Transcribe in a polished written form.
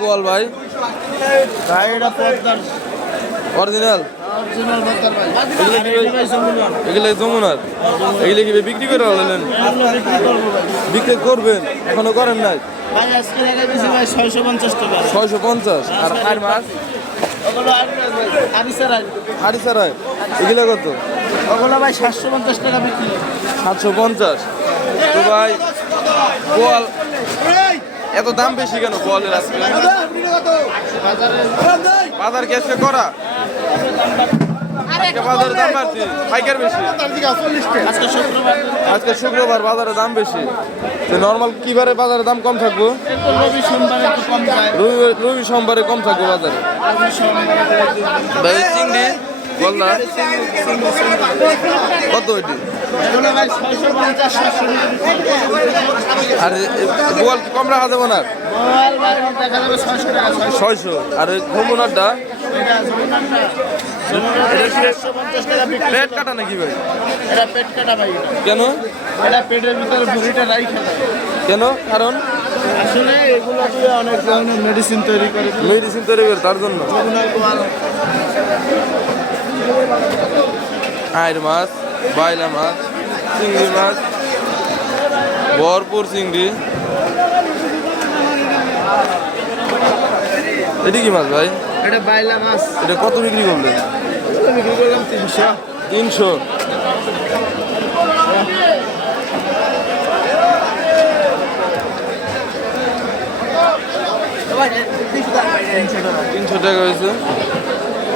বল ভাই ভাই এটা পদ্মার অরিজিনাল অরিজিনাল পদ্মার ভাই এগুলো যমুনার এগুলো কি বিক্রি করে হলেন বিক্রি করবো ভাই বিক্রি করবেন এখনো করেন নাই ভাই আজকে দেখা গেছে ভাই 650 টাকা 650 আর আর মাছ ওগুলো আরিসার আড়িসারায় এগুলো কত ওগুলো ভাই 750 টাকা বিক্রি 750 তো ভাই গোয়াল এত দাম বেশি কেন গোয়ালের আজকে বাজারে বাজার গ্যাসে করা আজকে বাজারের দাম বাড়ছে পাইকার বেশি আজকে শুক্রবার আজকে শুক্রবার বাজারের দাম বেশি তো নর্মাল কিবারে বাজারের দাম কম থাকবো একটু রবি সোমবার একটু কম যায় রবি সোমবারে কম থাকবো বাজারে রবি সোমবার ভাই চিংড়ি বললা কত এটি এগুলো ভাই 650 700 আর গোয়াল কি কম রাখা যাবে না মোবাইল ভাই দেখা যাবে 600 টাকা 600 আর ঘুমুনারটা এটা জমিনাটা 750 টাকা বিক্রি পেট কাটা নাকি ভাই এটা পেট কাটা ভাই কেন এটা পেটের ভিতরে ভুঁড়িটা রাইখা দেয় কেন কারণ আসলে এগুলো দিয়ে অনেক ধরনের মেডিসিন তৈরি করে মেডিসিন তৈরি করে তার জন্য আইর মাছ বাইলা মাছ চিংড়ি মাছ ভরপুর চিংড়ি এটি কি মাছ ভাই এটা বাইলা মাছ এটা কত বিক্রি করলেন বিক্রি করলাম 300 300 300 টাকা হয়েছে